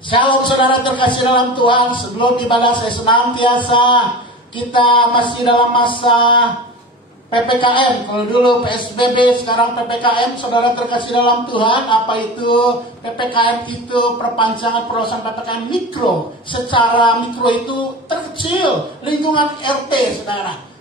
Shalom saudara terkasih dalam Tuhan. Sebelum ibadah saya senantiasa, kita masih dalam masa PPKM. Kalau dulu PSBB, sekarang PPKM. Saudara terkasih dalam Tuhan, apa itu PPKM? Itu perpanjangan perluasan PPKM mikro. Secara mikro itu terkecil, lingkungan RT, saudara.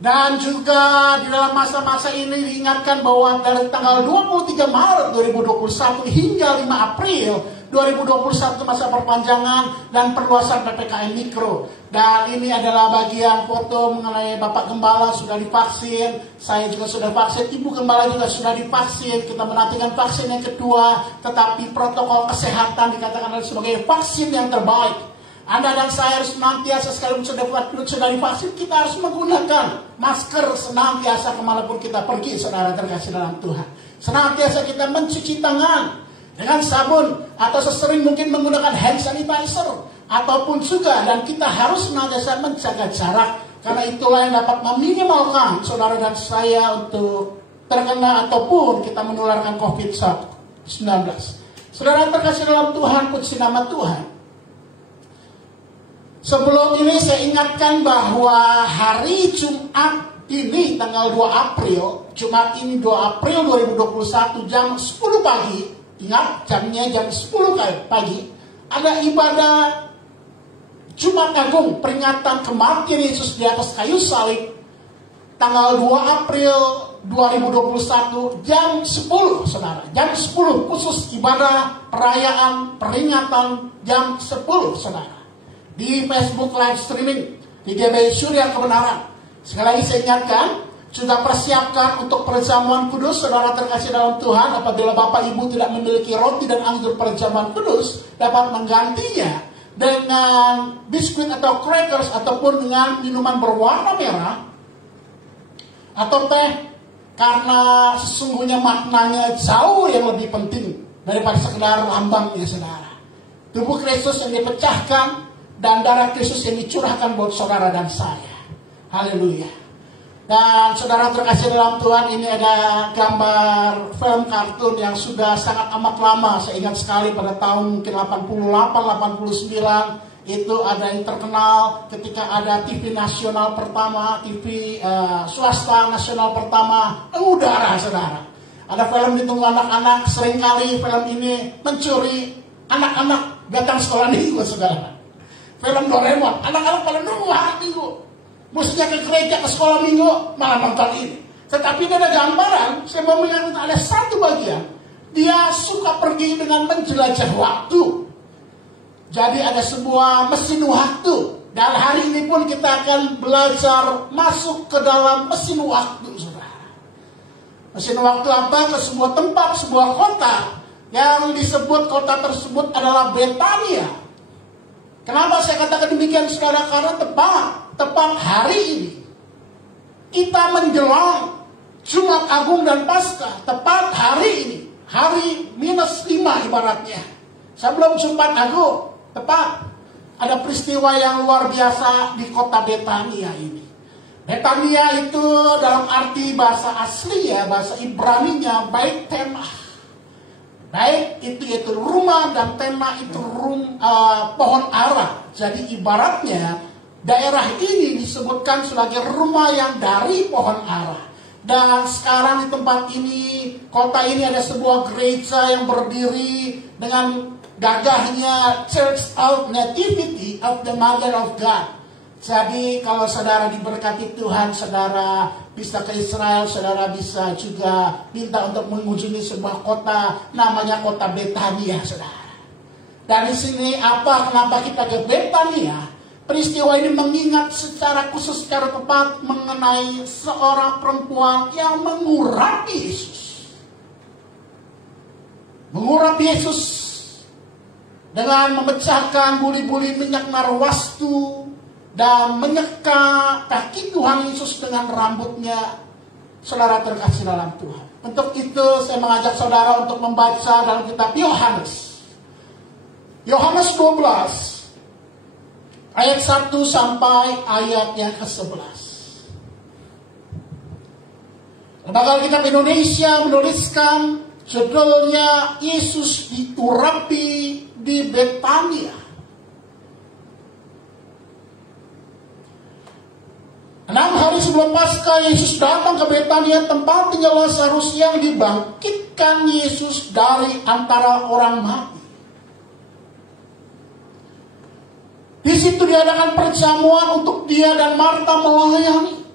Dan juga di dalam masa-masa ini diingatkan bahwa dari tanggal 23 Maret 2021 hingga 5 April 2021 masa perpanjangan dan perluasan PPKM mikro. Dan ini adalah bagian foto mengenai Bapak Gembala sudah divaksin, saya juga sudah vaksin, Ibu Gembala juga sudah divaksin. Kita menantikan vaksin yang kedua, tetapi protokol kesehatan dikatakan sebagai vaksin yang terbaik. Anda dan saya harus senantiasa, sekalipun sudah divaksin, kita harus menggunakan masker senantiasa kemanapun kita pergi, saudara terkasih dalam Tuhan. Senantiasa kita mencuci tangan dengan sabun atau sesering mungkin menggunakan hand sanitizer ataupun juga, dan kita harus senantiasa menjaga jarak, karena itulah yang dapat meminimalkan saudara dan saya untuk terkena ataupun kita menularkan COVID-19. Saudara terkasih dalam Tuhan, puji nama Tuhan. Sebelum ini saya ingatkan bahwa hari Jumat ini tanggal 2 April, Jumat ini 2 April 2021 jam 10 pagi, ingat jamnya jam 10 pagi, ada ibadah Jumat Agung, peringatan kematian Yesus di atas kayu salib, tanggal 2 April 2021 jam 10, saudara. Jam 10 khusus ibadah perayaan peringatan jam 10, saudara. Di Facebook live streaming di GBI Surya Kebenaran. Sekali lagi saya ingatkan, sudah persiapkan untuk perjamuan kudus, saudara terkasih dalam Tuhan. Apabila Bapak Ibu tidak memiliki roti dan anggur perjamuan kudus, dapat menggantinya dengan biskuit atau crackers ataupun dengan minuman berwarna merah atau teh, karena sesungguhnya maknanya jauh yang lebih penting daripada sekedar lambangnya, saudara. Tubuh Kristus yang dipecahkan dan darah Kristus yang dicurahkan buat saudara dan saya. Haleluya. Dan saudara terkasih dalam Tuhan, ini ada gambar film kartun yang sudah sangat amat lama. Saya ingat sekali pada tahun mungkin 88-89 itu ada yang terkenal ketika ada TV nasional pertama, TV swasta nasional pertama udara, saudara. Ada film ditunggu anak-anak, seringkali film ini mencuri anak-anak datang sekolah minggu, saudara. Film Doraemon, anak-anak pada nunggu hari Minggu, mestinya ke gereja, ke sekolah Minggu, malah nonton ini. Tetapi ini ada gambaran, saya mau mengingatkan ada satu bagian, dia suka pergi dengan menjelajah waktu. Jadi ada sebuah mesin waktu, dan hari ini pun kita akan belajar masuk ke dalam mesin waktu, saudara. Mesin waktu apa? Ke sebuah tempat, sebuah kota, yang disebut kota tersebut adalah Betania. Kenapa saya katakan demikian, saudara? Karena tepat hari ini kita menjelang Jumat Agung dan Paskah. Tepat hari ini, hari -5 ibaratnya, sebelum Jumat Agung, tepat ada peristiwa yang luar biasa di kota Betania ini. Betania itu dalam arti bahasa asli ya, bahasa Ibraninya baik temah. Baik itu rumah, dan tema itu pohon ara. Jadi ibaratnya daerah ini disebutkan sebagai rumah yang dari pohon ara. Dan sekarang di tempat ini, kota ini ada sebuah gereja yang berdiri dengan gagahnya Church of Nativity of the Mother of God. Jadi kalau saudara diberkati Tuhan, saudara bisa ke Israel, saudara bisa juga minta untuk mengunjungi sebuah kota, namanya kota Betania, saudara. Dan di sini kenapa kita ke Betania? Peristiwa ini mengingat secara khusus, secara tepat mengenai seorang perempuan yang mengurapi Yesus. Mengurapi Yesus dengan memecahkan buli-buli minyak narwastu dan menyeka kaki Tuhan Yesus dengan rambutnya, saudara terkasih dalam Tuhan. Untuk itu saya mengajak saudara untuk membaca dalam kitab Yohanes 12 ayat 1 sampai ayatnya ke-11. Lembaga Alkitab Indonesia menuliskan judulnya Yesus diurapi di Betania. 6 hari sebelum Paskah, Yesus datang ke Betania, tempat tinggal Lazarus yang dibangkitkan Yesus dari antara orang mati. Di situ diadakan perjamuan untuk dia dan Marta melayani.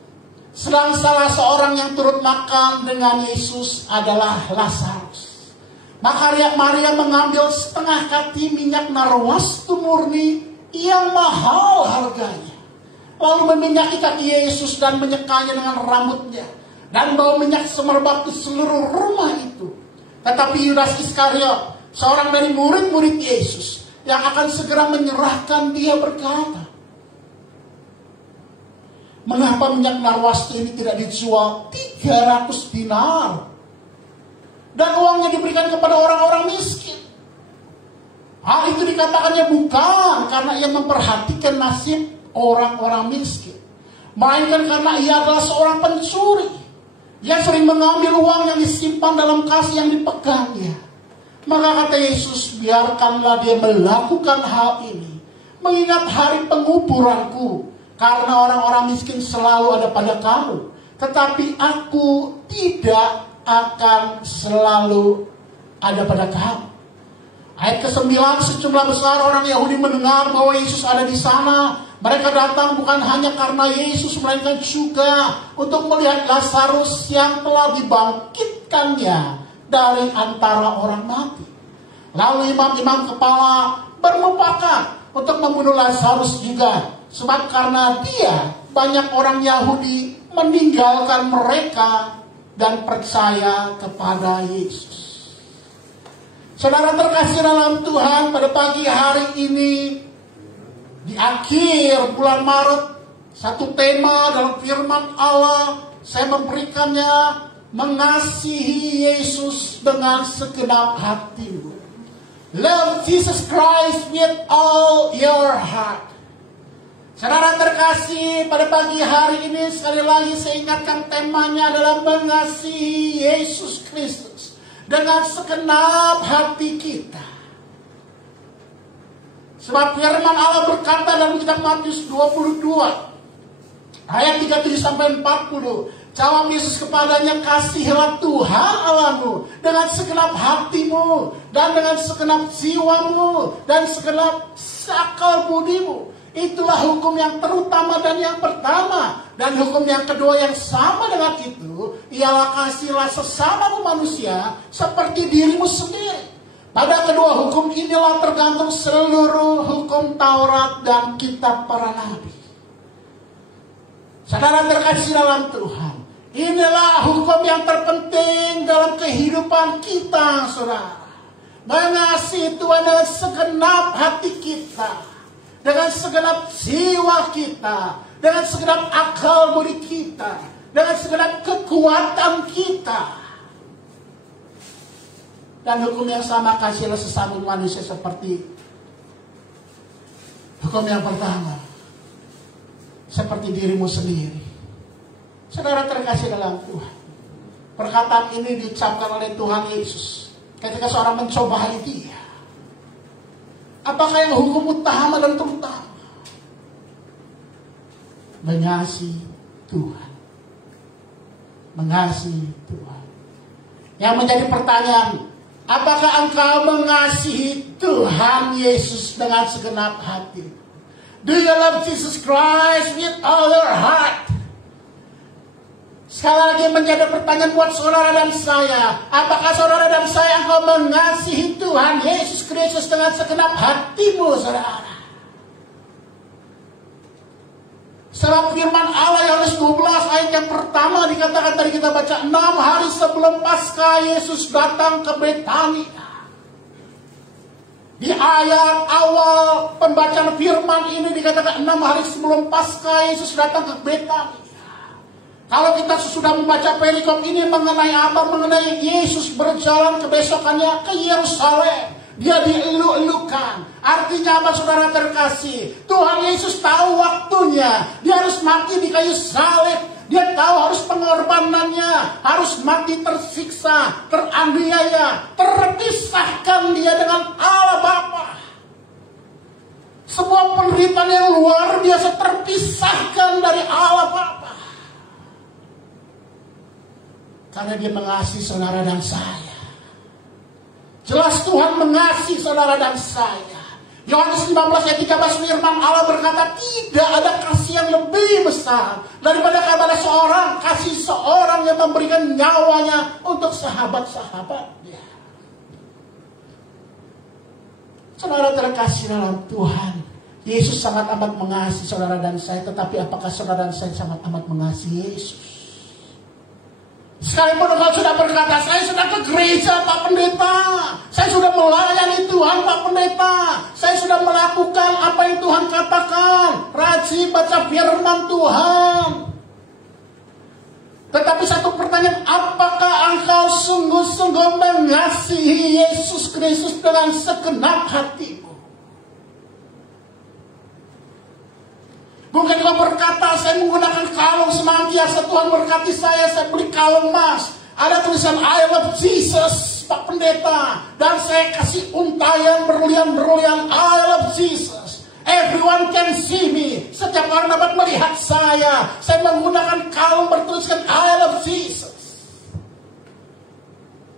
Sedang salah seorang yang turut makan dengan Yesus adalah Lazarus. Maka Maria mengambil setengah kati minyak narwastu murni yang mahal harganya, lalu meminyaki kaki Yesus dan menyekanya dengan rambutnya, dan bau minyak semerbak ke seluruh rumah itu. Tetapi Yudas Iskariot, seorang dari murid-murid Yesus yang akan segera menyerahkan dia, berkata, "Mengapa minyak narwastu ini tidak dijual 300 dinar dan uangnya diberikan kepada orang-orang miskin?" Hal itu dikatakannya bukan karena ia memperhatikan nasib orang-orang miskin, melainkan karena ia adalah seorang pencuri yang sering mengambil uang yang disimpan dalam kas yang dipegangnya. Maka kata Yesus, "Biarkanlah dia melakukan hal ini, mengingat hari penguburanku. Karena orang-orang miskin selalu ada pada kamu, tetapi aku tidak akan selalu ada pada kamu." Ayat ke-9, sejumlah besar orang Yahudi mendengar bahwa Yesus ada di sana. Mereka datang bukan hanya karena Yesus, melainkan juga untuk melihat Lazarus yang telah dibangkitkannya dari antara orang mati. Lalu imam-imam kepala bermufakat untuk membunuh Lazarus juga, sebab karena dia banyak orang Yahudi meninggalkan mereka dan percaya kepada Yesus. Saudara terkasih dalam Tuhan, pada pagi hari ini, di akhir bulan Maret, satu tema dalam firman Allah, saya memberikannya, mengasihi Yesus dengan segenap hatimu. Love Jesus Christ with all your heart. Saudara terkasih, pada pagi hari ini sekali lagi saya ingatkan, temanya adalah mengasihi Yesus Kristus dengan segenap hati kita. Sebab firman Allah berkata dalam kitab Matius 22 ayat 37 sampai 40, jawab Yesus kepadanya, "Kasihilah Tuhan Allahmu dengan segenap hatimu dan dengan segenap jiwamu dan segenap akal budimu. Itulah hukum yang terutama dan yang pertama. Dan hukum yang kedua yang sama dengan itu ialah kasihilah sesamamu manusia seperti dirimu sendiri. Pada kedua hukum inilah tergantung seluruh hukum Taurat dan kitab para nabi." Saudara terkasih dalam Tuhan, inilah hukum yang terpenting dalam kehidupan kita, saudara. Mengasihi Tuhan dengan segenap hati kita, dengan segenap jiwa kita, dengan segenap akal budi kita, dengan segenap kekuatan kita. Dan hukum yang sama, kasihilah sesama manusia seperti hukum yang pertama, seperti dirimu sendiri. Saudara terkasih dalam Tuhan, perkataan ini diucapkan oleh Tuhan Yesus ketika seorang mencobai dia. Apakah yang hukum utama dan terutama? Mengasihi Tuhan. Mengasihi Tuhan. Yang menjadi pertanyaan, apakah engkau mengasihi Tuhan Yesus dengan segenap hati? Do you love Jesus Christ with all your heart? Sekali lagi menjadi pertanyaan buat saudara dan saya. Apakah saudara dan saya engkau mengasihi Tuhan Yesus Kristus dengan segenap hatimu, saudara? Sebab firman Allah Yohanes 12 ayat yang pertama dikatakan, tadi kita baca, 6 hari sebelum Paskah Yesus datang ke Betania. Di ayat awal pembacaan firman ini dikatakan 6 hari sebelum Paskah Yesus datang ke Betania. Kalau kita sudah membaca perikop ini mengenai apa? Mengenai Yesus berjalan kebesokannya ke Yerusalem. Dia dieluk-elukan. Artinya apa, saudara terkasih? Tuhan Yesus tahu waktunya. Dia harus mati di kayu salib. Dia tahu harus pengorbanannya, harus mati tersiksa, teraniaya, terpisahkan dia dengan Allah Bapa. Sebuah penderitaan yang luar biasa, terpisahkan dari Allah Bapa. Karena dia mengasihi saudara dan saya. Jelas Tuhan mengasihi saudara dan saya. Yohanes 15 ayat 13 firman Allah berkata, tidak ada kasih yang lebih besar daripada kepada kasih seorang yang memberikan nyawanya untuk sahabat-sahabatnya. Saudara terkasih dalam Tuhan, Yesus sangat amat mengasihi saudara dan saya. Tetapi apakah saudara dan saya sangat amat mengasihi Yesus? Sekalipun engkau sudah berkata, saya sudah ke gereja Pak Pendeta, saya sudah melayani Tuhan Pak Pendeta, saya sudah melakukan apa yang Tuhan katakan, rajin baca firman Tuhan. Tetapi satu pertanyaan, apakah engkau sungguh-sungguh mengasihi Yesus Kristus dengan segenap hatimu? Mungkin kau berkata, saya menggunakan kalung senantiasa, Tuhan berkati saya beli kalung emas. Ada tulisan I love Jesus, Pak Pendeta. Dan saya kasih untayan berlian-berlian, I love Jesus. Everyone can see me. Setiap orang dapat melihat saya. Saya menggunakan kalung bertuliskan I love Jesus.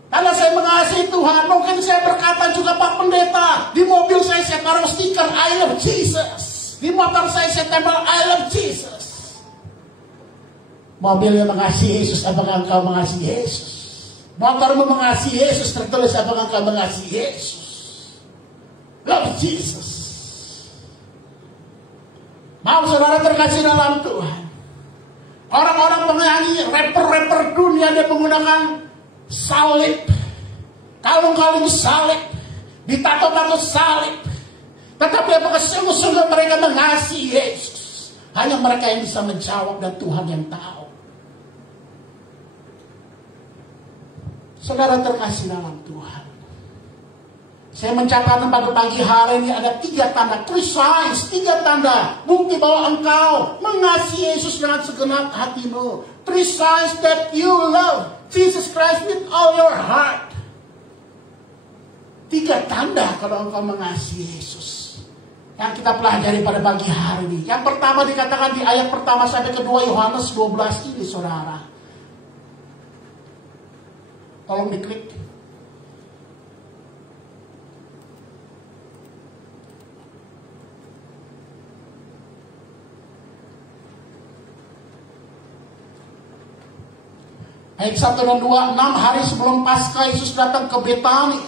Karena saya mengasihi Tuhan. Mungkin saya berkata juga, Pak Pendeta, di mobil saya taruh stiker I love Jesus. Di motor saya tempel I love Jesus. Mobil yang mengasihi Yesus, apakah engkau mengasihi Yesus? Motormu mengasihi Yesus, tertulis apakah engkau mengasihi Yesus? Love Jesus. Mau saudara terkasih dalam Tuhan, orang-orang penyanyi, rapper dunia, dia menggunakan salib, kalung-kalung salib, ditato-tato salib. Tetapi apakah sungguh-sungguh mereka mengasihi Yesus? Hanya mereka yang bisa menjawab dan Tuhan yang tahu. Saudara terkasih dalam Tuhan, saya mencatatkan pada pagi hari ini ada 3 tanda, 3 signs, 3 tanda bukti bahwa engkau mengasihi Yesus dengan segenap hatimu. 3 signs that you love Jesus Christ with all your heart. 3 tanda kalau engkau mengasihi Yesus yang kita pelajari pada pagi hari ini. Yang pertama dikatakan di ayat pertama sampai kedua Yohanes 12 ini, saudara. Tolong diklik. Ayat 1 dan 2, 6 hari sebelum Paskah Yesus datang ke Betania,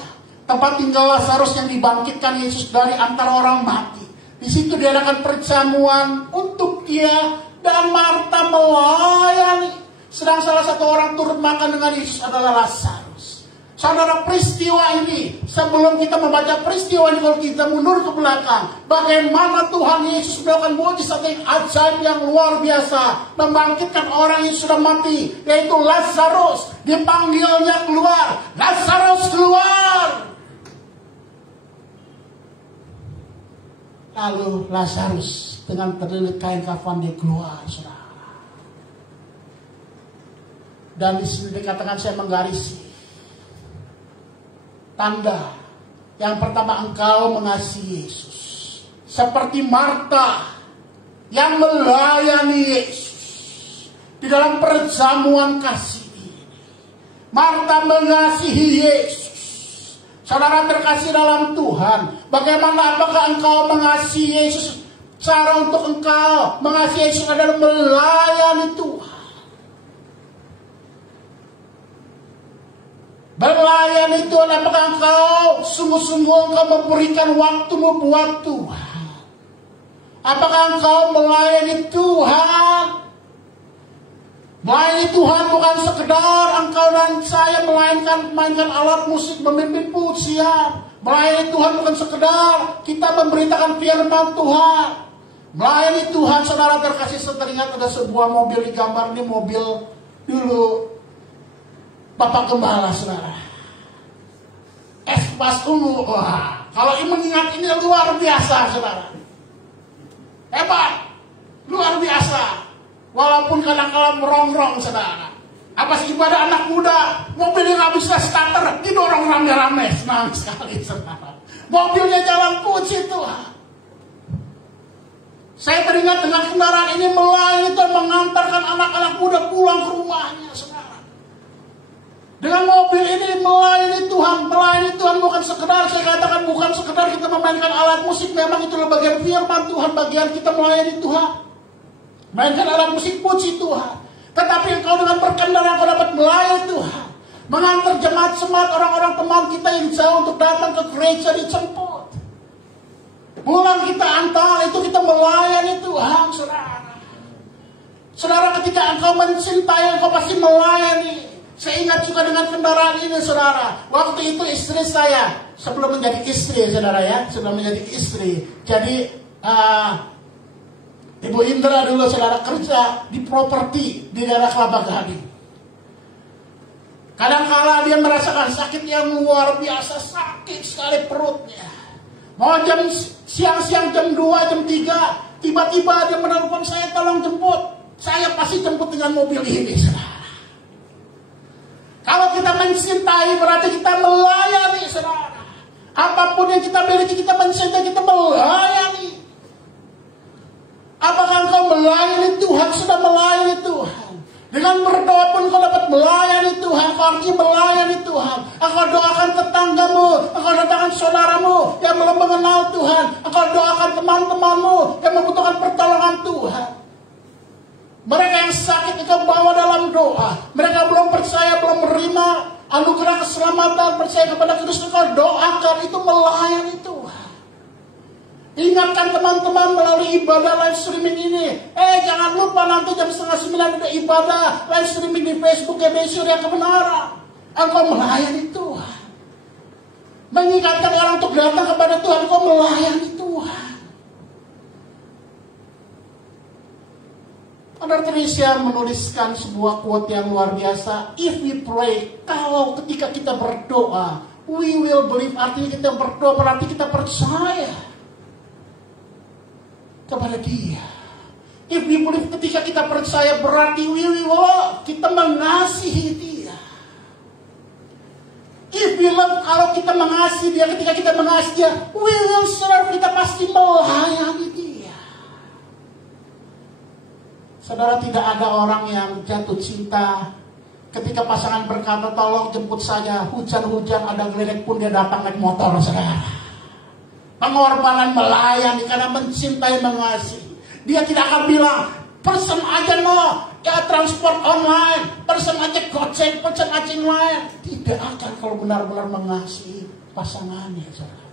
tempat tinggal Lazarus yang dibangkitkan Yesus dari antara orang mati. Di situ diadakan perjamuan untuk dia dan Marta melayani. Sedang salah satu orang turut makan dengan Yesus adalah Lazarus. Saudara, peristiwa ini, sebelum kita membaca peristiwa ini, kalau kita mundur ke belakang, bagaimana Tuhan Yesus melakukan mujizat yang ajaib yang luar biasa, membangkitkan orang yang sudah mati, yaitu Lazarus. Dipanggilnya keluar, Lazarus keluar. Lalu Lazarus dengan terlilit kain kafan dia keluar, saudara. Dan di sini dikatakan, saya menggarisi tanda. Yang pertama, engkau mengasihi Yesus seperti Marta yang melayani Yesus di dalam perjamuan kasih ini. Marta mengasihi Yesus. Saudara terkasih dalam Tuhan, bagaimana apakah engkau mengasihi Yesus? Cara untuk engkau mengasihi Yesus adalah melayani Tuhan. Melayani Tuhan, apakah engkau sungguh-sungguh engkau memberikan waktumu buat Tuhan? Apakah engkau melayani Tuhan? Melayani Tuhan bukan sekedar engkau dan saya memainkan alat musik, memimpin pujian. Melayani Tuhan bukan sekedar kita memberitakan firman Tuhan. Melayani Tuhan, saudara terkasih, teringat ada sebuah mobil di gambar ini, mobil dulu Bapak Gembala, saudara. Espas ungu, wah, kalau mengingat ini luar biasa, saudara. Hebat, luar biasa. Walaupun kadang-kadang merongrong, saudara. Apa sih ibadah anak muda? Mobilnya nggak bisa starter, didorong rame-rame. Senang sekali, saudara. Mobilnya jalan puji Tuhan. Saya teringat dengan kendaraan ini melayani Tuhan, mengantarkan anak-anak muda pulang ke rumahnya, saudara. Dengan mobil ini melayani Tuhan bukan sekedar, saya katakan bukan sekedar kita memainkan alat musik, memang itu bagian firman Tuhan, bagian kita melayani Tuhan. Mainkan alat musik puji Tuhan. Tetapi engkau dengan berkendara engkau dapat melayani Tuhan. Mengantar jemaat-jemaat orang-orang teman kita yang jauh untuk datang ke gereja dijemput. Pulang kita antar, itu kita melayani Tuhan, saudara. Saudara, ketika engkau mencintai, engkau pasti melayani. Saya ingat juga dengan kendaraan ini, saudara. Waktu itu istri saya, sebelum menjadi istri, saudara ya, sebelum menjadi istri. Jadi, Ibu Indra dulu, saudara, kerja di properti di daerah Kelapa Gading. Kadang-kala dia merasakan sakit yang luar biasa, sakit sekali perutnya. Mau jam siang-siang jam 2, jam 3, tiba-tiba dia menelpon saya, tolong jemput. Saya pasti jemput dengan mobil ini, saudara. Kalau kita mencintai berarti kita melayani, saudara. Apapun yang kita miliki, kita mencintai, kita melayani. Apakah engkau melayani Tuhan? Sudah melayani Tuhan. Dengan berdoa pun engkau dapat melayani Tuhan. Engkau harus melayani Tuhan. Engkau doakan tetanggamu, engkau doakan saudaramu yang belum mengenal Tuhan. Engkau doakan teman-temanmu yang membutuhkan pertolongan Tuhan. Mereka yang sakit engkau bawa dalam doa. Mereka belum percaya, belum menerima anugerah keselamatan, percaya kepada Kristus, engkau doakan, itu melayani Tuhan. Ingatkan teman-teman melalui ibadah live streaming ini. Jangan lupa nanti jam 8:30 ada ibadah live streaming di Facebook GBI Surya Kebenaran. Engkau melayani Tuhan. Mengingatkan orang untuk datang kepada Tuhan, engkau melayani Tuhan. Saudara Teresa menuliskan sebuah quote yang luar biasa. If we pray, kalau ketika kita berdoa, we will believe, artinya kita berdoa berarti kita percaya kepada Dia. If we believe, ketika kita percaya berarti we will, kita mengasihi Dia. If we love, kalau kita mengasihi Dia, ketika kita mengasihi Dia, we will serve, kita pasti melayani Dia. Saudara, tidak ada orang yang jatuh cinta ketika pasangan berkata tolong jemput saja, hujan-hujan ada geledek pun dia datang naik motor, saudara. Pengorbanan melayani karena mencintai, mengasihi. Dia tidak akan bilang pesen aja no, ya transport online, pesen aja Gojek, pesen aja lain. Tidak akan kalau benar-benar mengasihi pasangannya, saudara.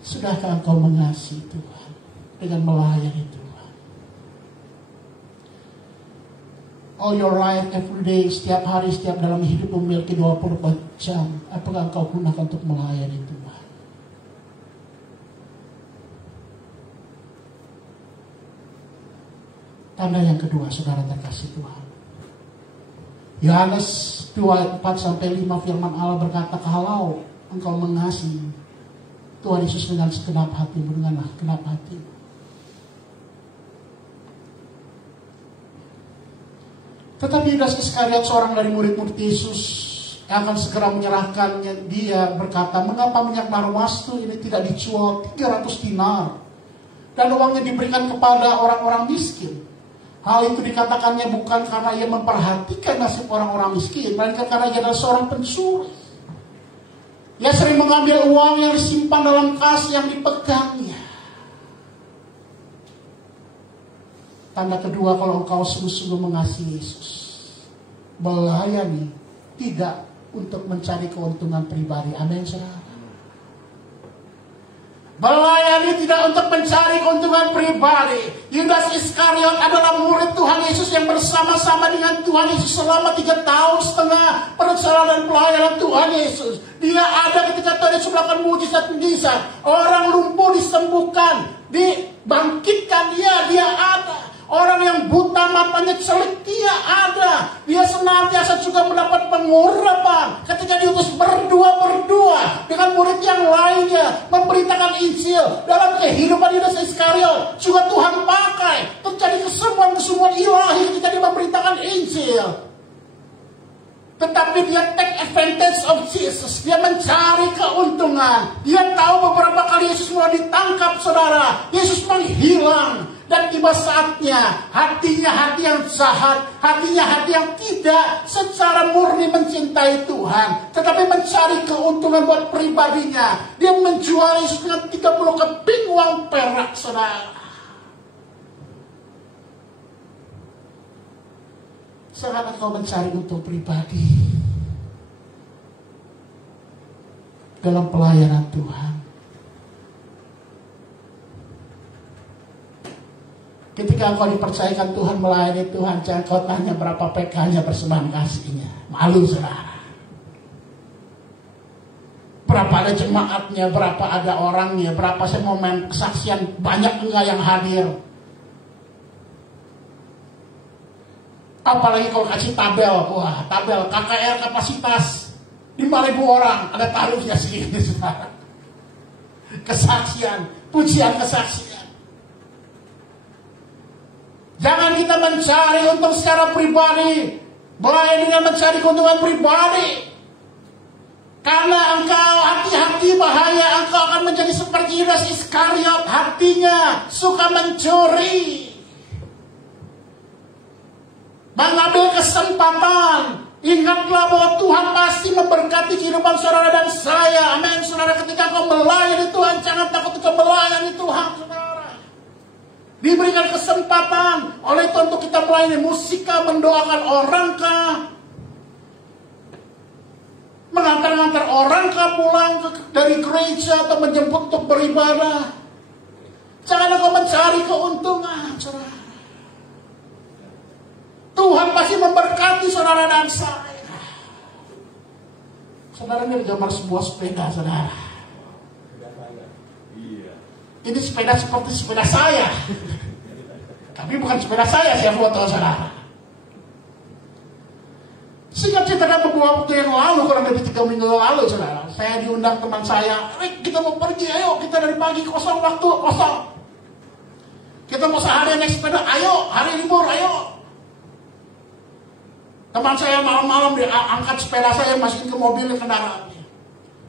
Sudahkah engkau mengasihi Tuhan dengan melayani Tuhan? All your life, every day, setiap hari, setiap dalam hidup memiliki 24 jam. Apakah engkau gunakan untuk melayani Tuhan? Tanda yang kedua, saudara terkasih Tuhan. Yohanes 2:4-5 firman Allah berkata, kalau engkau mengasihi Tuhan Yesus dengan segenap hatimu, dengan segenap hatimu. Tetapi Yudas Iskariot, seorang dari murid-murid Yesus, akan segera menyerahkannya. Dia berkata, mengapa minyak narwastu ini tidak dijual 300 dinar dan uangnya diberikan kepada orang-orang miskin? Hal itu dikatakannya bukan karena ia memperhatikan nasib orang-orang miskin, melainkan karena ia adalah seorang pencuri. Ia sering mengambil uang yang disimpan dalam kas yang dipegangnya. Tanda kedua, kalau engkau sungguh-sungguh mengasihi Yesus, melayani tidak untuk mencari keuntungan pribadi. Amin, saudara. Melayani tidak untuk mencari keuntungan pribadi. Yudas Iskariot adalah murid Tuhan Yesus yang bersama-sama dengan Tuhan Yesus selama 3,5 tahun perjalanan pelayanan Tuhan Yesus. Dia ada ketika Tuhan Yesus melakukan mujizat-mujizat. Orang lumpuh disembuhkan, dibangkitkan, dia ada. Orang yang buta matanya celik, dia ada. Dia senantiasa juga mendapat pengurapan. Ketika diutus berdua dengan murid yang lainnya, memberitakan Injil dalam kehidupan Yudas Iskariot, juga Tuhan dipakai. Terjadi kesemuan-kesemuan ilahi ketika dia memberitakan Injil. Tetapi dia take advantage of Jesus. Dia mencari keuntungan. Dia tahu beberapa kali Yesus mulai ditangkap, saudara. Yesus menghilang. Dan tiba saatnya hatinya hati yang jahat, hatinya hati yang tidak secara murni mencintai Tuhan, tetapi mencari keuntungan buat pribadinya. Dia menjual Yesus dengan 30 keping uang perak, saudara. Sekarang kau mencari untuk pribadi dalam pelayanan Tuhan. Ketika engkau dipercayakan Tuhan melayani Tuhan, jangan kau tanya berapa PK-nya persembahan kasihnya. Malu, saudara. Berapa ada jemaatnya, berapa ada orangnya, berapa saya mau main kesaksian, banyak enggak yang hadir. Apalagi kalau kasih tabel, wah tabel KKR kapasitas 5.000 orang, ada taruhnya segini, saudara. Kesaksian, pujian kesaksian. Jangan kita mencari untung secara pribadi, melayani dengan mencari keuntungan pribadi. Karena engkau hati-hati bahaya, engkau akan menjadi seperti Yudas Iskariot, hatinya suka mencuri, mengambil kesempatan. Ingatlah bahwa Tuhan pasti memberkati kehidupan saudara dan saya. Amin, saudara. Ketika engkau melayani Tuhan, jangan takut untuk melayani Tuhan, saudara. Diberikan kesempatan oleh Tuhan untuk kita melayani musika, mendoakan orangkah, mengantar-antar orangkah pulang dari gereja atau menjemput untuk beribadah. Jangan engkau mencari keuntungan, saudara. Tuhan pasti memberkati saudara dan saya. Saudara, ini gambar sebuah sepeda, saudara. Ini sepeda seperti sepeda saya. Tapi bukan sepeda saya foto, saudara. Singkat cerita, beberapa waktu yang lalu, kurang lebih 3 minggu lalu, saudara, saya diundang teman saya, Rick, kita mau pergi, ayo, kita dari pagi kosong, waktu kosong. Kita mau seharian naik sepeda, ayo, hari libur, ayo. Teman saya malam-malam dia angkat sepeda saya, masukin ke mobil kendaraannya.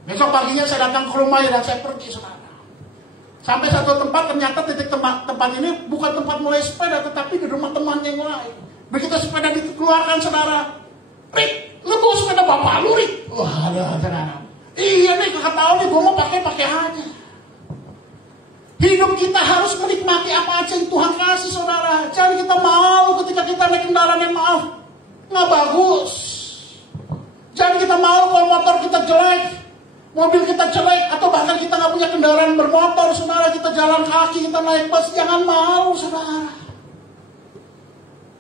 Besok paginya saya datang ke rumahnya dan saya pergi, saudara. Sampai satu tempat, ternyata titik tempat ini bukan tempat mulai sepeda, tetapi di rumah teman yang lain. Begitu sepeda dikeluarkan, saudara, Rick, lu bawa sepeda bapak lu, Rick. Wah, saudara. Iya nih, kakak tahu nih, gue mau pakai aja. Hidup kita harus menikmati apa aja yang Tuhan kasih, saudara. Jangan kita malu ketika kita naik kendaraan yang maaf, nggak bagus. Jangan kita malu kalau motor kita jelek, mobil kita jelek, atau bahkan kita nggak punya kendaraan bermotor, saudara, kita jalan kaki, kita naik bus. Jangan malu, saudara.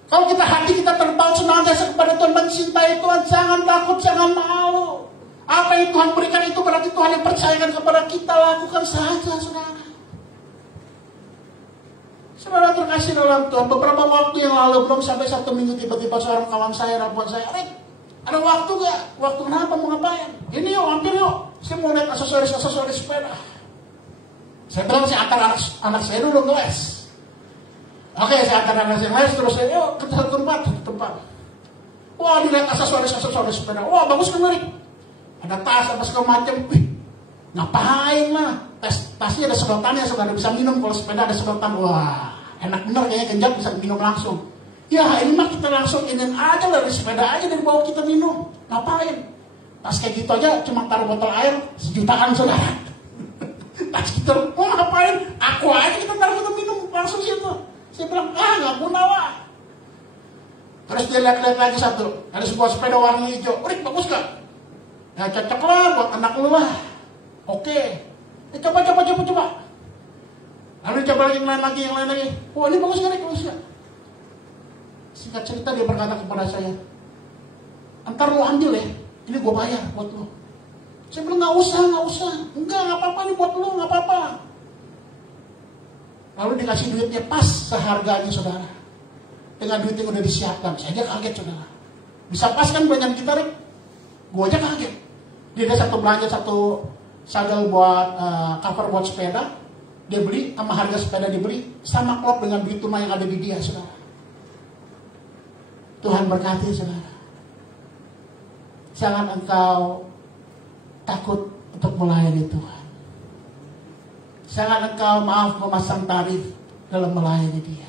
Kalau kita hati kita terpaut senantiasa kepada Tuhan, mencintai Tuhan, jangan takut, jangan malu. Apa yang Tuhan berikan itu berarti Tuhan yang percayakan kepada kita, lakukan saja, saudara. Saudara terkasih dalam Tuhan, beberapa waktu yang lalu, belum sampai 1 minggu, tiba-tiba seorang kawan saya nelfon saya, Rick, ada waktu gak? Waktu kenapa, mau ngapain? Ini yuk, hampir yuk. Saya mau lihat aksesoris sepeda. Saya bilang, saya antar anak saya dulu ke les. Oke, saya antar anak saya les, terus saya, yuk ke satu tempat. Wah, dilihat aksesoris sepeda. Wah, bagus kan, Rick? Ada tas, apa segala macam. Wih, ngapain lah? Tasnya ada sedotannya, saudara, bisa minum. Kalau sepeda ada sedotan, wah, enak bener kayaknya, genjat bisa minum langsung. Ya ini mah kita langsung ingin aja dari sepeda aja, dari bawah kita minum. Ngapain? Tas kayak gitu aja cuma taruh botol air 1 jutaan, saudara. Tas kita mau ngapain? Aku aja kita taruh kita minum langsung situ. Saya bilang, nggak guna lah. Terus dia lihat lagi satu, ada sebuah sepeda warna hijau. Rick, bagus gak? Ya cocok lah buat anak lu lah. Oke. Coba. Lalu coba lagi yang lain lagi. Wah, ini bagus gak, Rick? Bagus gak? Singkat cerita dia berkata kepada saya, antar lo ambil ya, ini gue bayar buat lo. Saya bilang nggak usah, enggak apa-apa ini buat lo, nggak apa-apa. Lalu dikasih duitnya pas seharganya, saudara, dengan duit yang udah disiapkan. Saya aja kaget, saudara. Bisa pas kan banyak kita, Rick? Gue aja kaget. Dia ada belanja satu sadel buat cover buat sepeda, dia beli, sama harga sepeda dibeli, sama klop dengan duit tunai yang ada di dia, saudara. Tuhan berkati, saudara. Jangan engkau takut untuk melayani Tuhan. Jangan engkau memasang tarif dalam melayani Dia.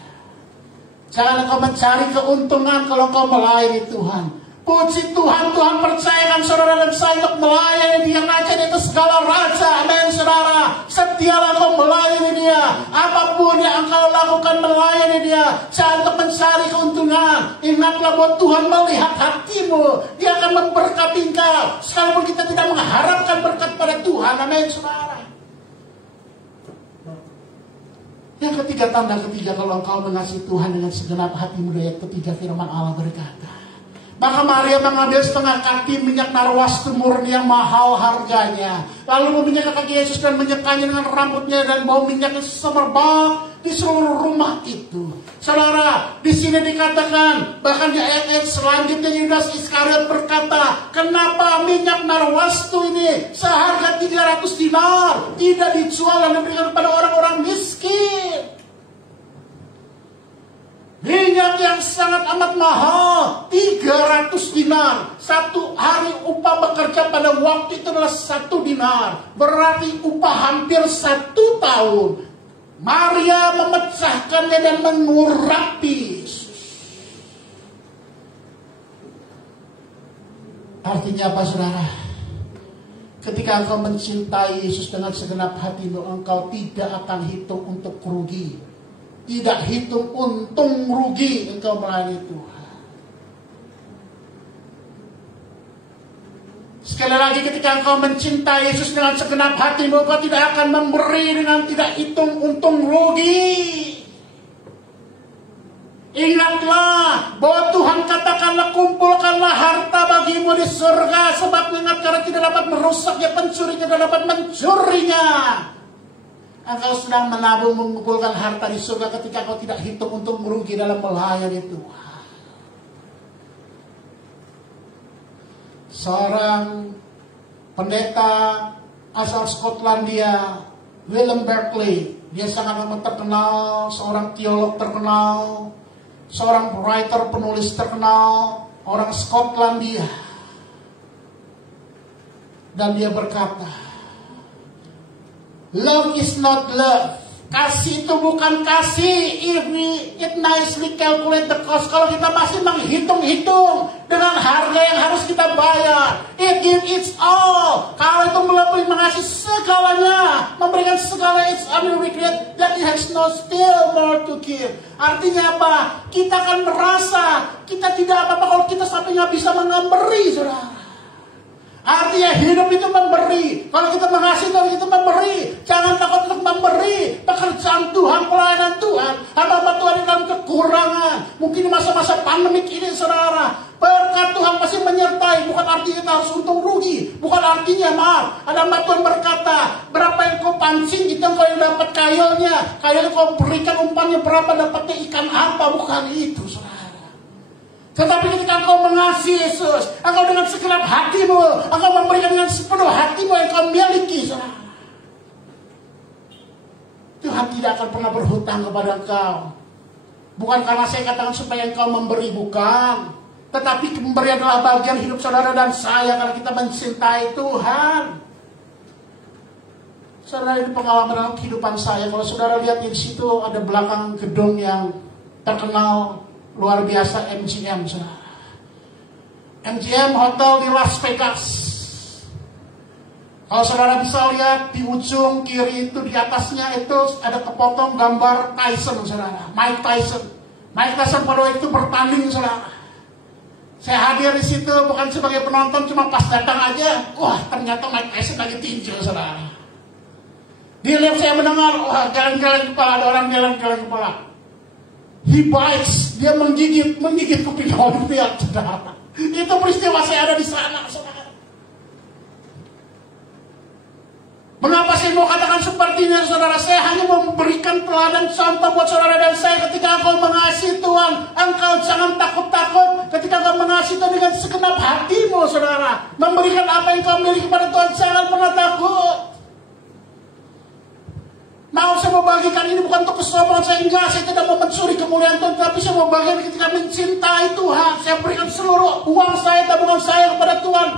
Jangan engkau mencari keuntungan kalau engkau melayani Tuhan. Puji Tuhan, Tuhan percayakan saudara dan saya untuk melayani Dia, raja itu segala raja. Amin, saudara. Setialah engkau melayani Dia. Apapun yang engkau lakukan melayani Dia, jangan untuk mencari keuntungan. Ingatlah bahwa Tuhan melihat hatimu. Dia akan memberkati engkau. Sekalipun kita tidak mengharapkan berkat pada Tuhan. Amin, saudara. Yang ketiga, tanda ketiga, kalau engkau mengasihi Tuhan dengan segenap hatimu, ayat ketiga firman Allah berkata, maka Maria mengambil setengah kaki minyak narwastu murni yang mahal harganya, lalu meminyak kaki Yesus dan menyekanya dengan rambutnya, dan bau minyaknya semerbak di seluruh rumah itu. Saudara, di sini dikatakan, bahkan di ayat-ayat selanjutnya Yudas Iskariot berkata, kenapa minyak narwastu ini seharga 300 dinar tidak dijual dan diberikan kepada orang-orang miskin? Minyak yang sangat amat mahal, 300 dinar. Satu hari upah bekerja pada waktu itu adalah 1 dinar. Berarti upah hampir 1 tahun. Maria memecahkannya dan mengurapi. Artinya apa, saudara? Ketika engkau mencintai Yesus dengan segenap hatimu, engkau tidak akan hitung untuk rugi. Tidak hitung untung rugi engkau melayani Tuhan. Sekali lagi, ketika engkau mencintai Yesus dengan segenap hatimu, engkau tidak akan memberi dengan tidak hitung untung rugi. Ingatlah bahwa Tuhan katakanlah, kumpulkanlah harta bagimu di surga, sebab ingat karena tidak dapat merusaknya, pencuri tidak dapat mencurinya. Engkau sedang menabung mengumpulkan harta di surga ketika kau tidak hitung untung rugi dalam melayani Tuhan. Seorang pendeta asal Skotlandia, William Berkeley, dia sangat amat terkenal, seorang teolog terkenal, seorang writer, penulis terkenal, orang Skotlandia. Dan dia berkata, love is not love. Kasih itu bukan kasih if we it nicely calculate the cost. Kalau kita masih menghitung-hitung dengan harga yang harus kita bayar, it give its all. Kalau itu melebihi mengasihi segalanya, memberikan segala its unrequited, that it has no still more to give. Artinya apa? Kita akan merasa kita tidak apa-apa kalau kita sampai nggak bisa memberi, saudara. Artinya hidup itu memberi. Kalau kita mengasihi Tuhan, kita memberi. Jangan takut untuk memberi. Pekerjaan Tuhan, pelayanan Tuhan, hamba-hamba Tuhan dalam kekurangan. Mungkin di masa-masa pandemik ini, saudara, berkat Tuhan pasti menyertai. Bukan artinya kita harus untung rugi. Bukan artinya, maaf, ada hamba Tuhan berkata, berapa yang kau pancing, itu kau yang dapat kayalnya. Kayalnya kau berikan umpannya, berapa dapatnya ikan apa. Bukan itu, saudara. Tetapi ketika engkau mengasihi Yesus, engkau dengan segenap hatimu, engkau memberikan dengan sepenuh hatimu yang kau miliki, saudara. Tuhan tidak akan pernah berhutang kepada engkau. Bukan karena saya katakan supaya engkau memberi, bukan. Tetapi memberi adalah bagian hidup saudara dan saya karena kita mencintai Tuhan. Saudara, ini pengalaman dalam kehidupan saya. Kalau saudara lihat di situ ada belakang gedung yang terkenal luar biasa, MGM, saudara. MGM Hotel di Las Vegas. Kalau saudara bisa lihat di ujung kiri itu, di atasnya itu ada kepotong gambar Tyson, saudara. Mike Tyson. Mike Tyson pada waktu itu bertanding, saudara. Saya hadir di situ bukan sebagai penonton, cuma pas datang aja, wah ternyata Mike Tyson lagi tinju, saudara. Dilihat saya mendengar, wah jalan-jalan kepala, ada orang jalan-jalan kepala. He bites, dia menggigit kuping Holyfield, saudara. Itu peristiwa saya ada di sana, saudara. Mengapa saya mau katakan sepertinya, saudara? Saya hanya memberikan teladan contoh buat saudara dan saya. Ketika engkau mengasihi Tuhan, engkau jangan takut-takut. Ketika engkau mengasihi Tuhan dengan segenap hatimu, saudara, memberikan apa yang kau miliki kepada Tuhan, jangan pernah takut. Mau saya mau bagikan ini bukan untuk kesombongan saya, enggak. Saya tidak mau mencuri kemuliaan Tuhan, tapi saya mau bagikan ketika mencintai Tuhan. Saya berikan seluruh uang saya, tabungan saya kepada Tuhan.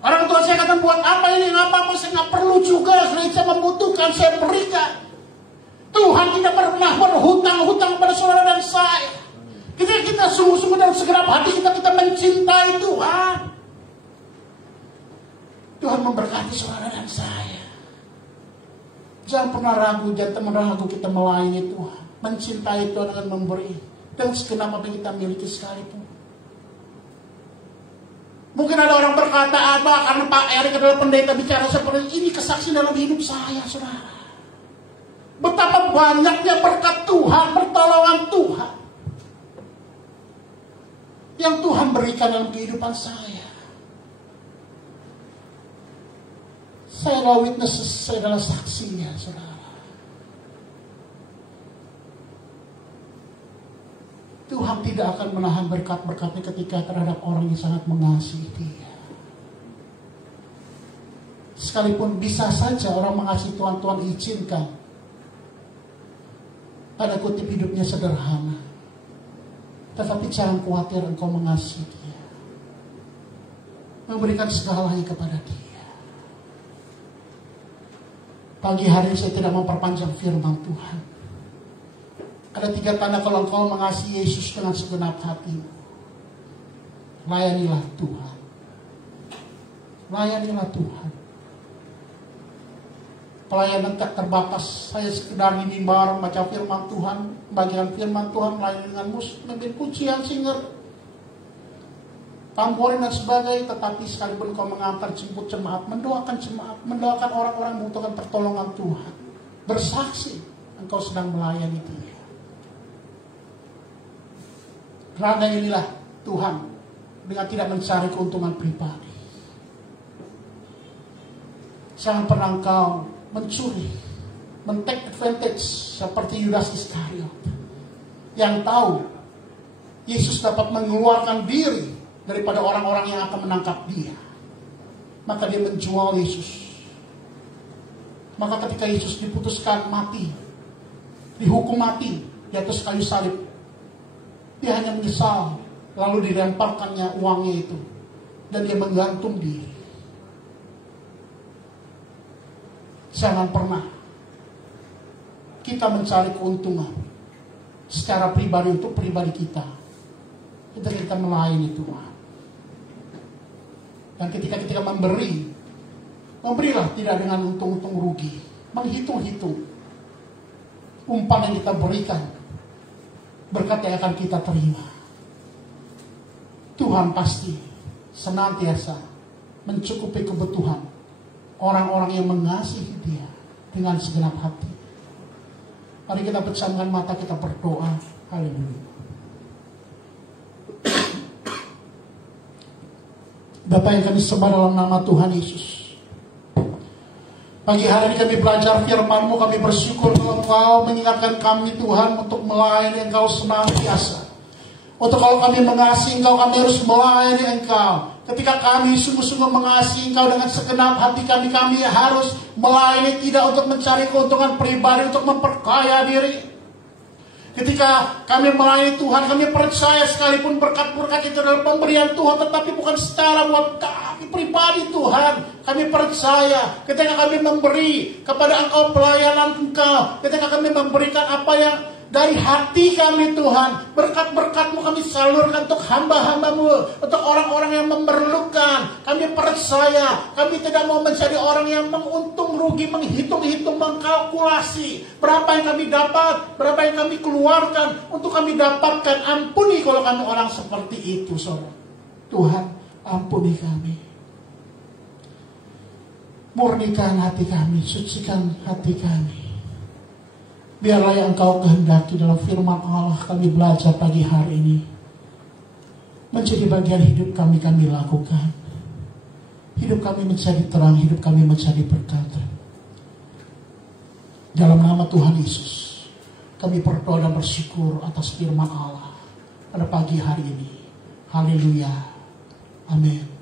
Orang tua saya katakan, buat apa ini, apa saya nggak perlu juga. Saya membutuhkan, saya berikan. Tuhan tidak pernah berhutang-hutang pada saudara dan saya. Ketika kita sungguh-sungguh dalam segenap hati kita mencintai Tuhan, Tuhan memberkati saudara dan saya. Jangan pernah ragu, jangan pernah ragu kita melayani Tuhan. Mencintai Tuhan akan memberi. Dan segenap apa yang kita miliki sekalipun. Mungkin ada orang berkata, apa karena Pak Erik adalah pendeta bicara seperti ini, kesaksian dalam hidup saya, saudara. Betapa banyaknya berkat Tuhan, pertolongan Tuhan yang Tuhan berikan dalam kehidupan saya. Saya adalah witness, saya adalah saksinya, saudara. Tuhan tidak akan menahan berkat-berkatnya ketika terhadap orang yang sangat mengasihi Dia. Sekalipun bisa saja orang mengasihi Tuhan, Tuhan izinkan. Pada kutip hidupnya sederhana. Tetapi jangan khawatir engkau mengasihi Dia. Memberikan segalanya kepada Dia. Pagi hari saya tidak memperpanjang firman Tuhan. Ada 3 tanda kalau engkau mengasihi Yesus dengan segenap hatimu. Layanilah Tuhan. Layanilah Tuhan. Pelayanan tak terbatas. Saya sekedar ini bareng baca firman Tuhan, bagian firman Tuhan, melayani dengan musik, memimpin pujian, singer, tamborin dan sebagainya. Tetapi sekalipun kau mengantar jemput jemaat, mendoakan orang-orang yang membutuhkan pertolongan Tuhan, bersaksi engkau sedang melayani Dia. Karena inilah Tuhan dengan tidak mencari keuntungan pribadi. Jangan pernah engkau mencuri, men-take advantage seperti Yudas Iskariot yang tahu Yesus dapat mengeluarkan diri daripada orang-orang yang akan menangkap Dia. Maka dia menjual Yesus. Maka ketika Yesus diputuskan mati, dihukum mati di atas kayu salib, dia hanya menyesal, lalu dilemparkannya uangnya itu, dan dia menggantung diri. Jangan pernah kita mencari keuntungan secara pribadi untuk pribadi kita. Ketika kita melayani Tuhan. Dan ketika memberilah tidak dengan untung-untung rugi. Menghitung-hitung umpan yang kita berikan, berkat yang akan kita terima. Tuhan pasti senantiasa mencukupi kebutuhan orang-orang yang mengasihi Dia dengan segenap hati. Mari kita pejamkan mata, kita berdoa. Haleluya. Bapa yang kami sembah dalam nama Tuhan Yesus, pagi hari ini kami belajar firman-Mu, kami bersyukur kalau Engkau mengingatkan kami Tuhan untuk melayani Engkau senantiasa. Untuk kalau kami mengasihi Engkau, kami harus melayani Engkau. Ketika kami sungguh-sungguh mengasihi Engkau dengan segenap hati kami harus melayani, tidak untuk mencari keuntungan pribadi, untuk memperkaya diri. Ketika kami melayani Tuhan, kami percaya sekalipun berkat-berkat itu adalah pemberian Tuhan, tetapi bukan secara buat kami pribadi Tuhan. Kami percaya ketika kami memberi kepada Engkau pelayanan Engkau, ketika kami memberikan apa yang dari hati kami Tuhan, berkat-berkat-Mu kami salurkan untuk hamba-hamba-Mu, untuk orang-orang yang memerlukan. Kami percaya, kami tidak mau menjadi orang yang menguntung rugi, menghitung-hitung, mengkalkulasi berapa yang kami dapat, berapa yang kami keluarkan untuk kami dapatkan. Ampuni kalau kami orang seperti itu, saudara. Tuhan, ampuni kami. Murnikan hati kami, sucikan hati kami. Biarlah yang Engkau kehendaki dalam firman Allah kami belajar pagi hari ini menjadi bagian hidup kami lakukan. Hidup kami menjadi terang, hidup kami menjadi berkat. Dalam nama Tuhan Yesus, kami berdoa dan bersyukur atas firman Allah pada pagi hari ini. Haleluya. Amin.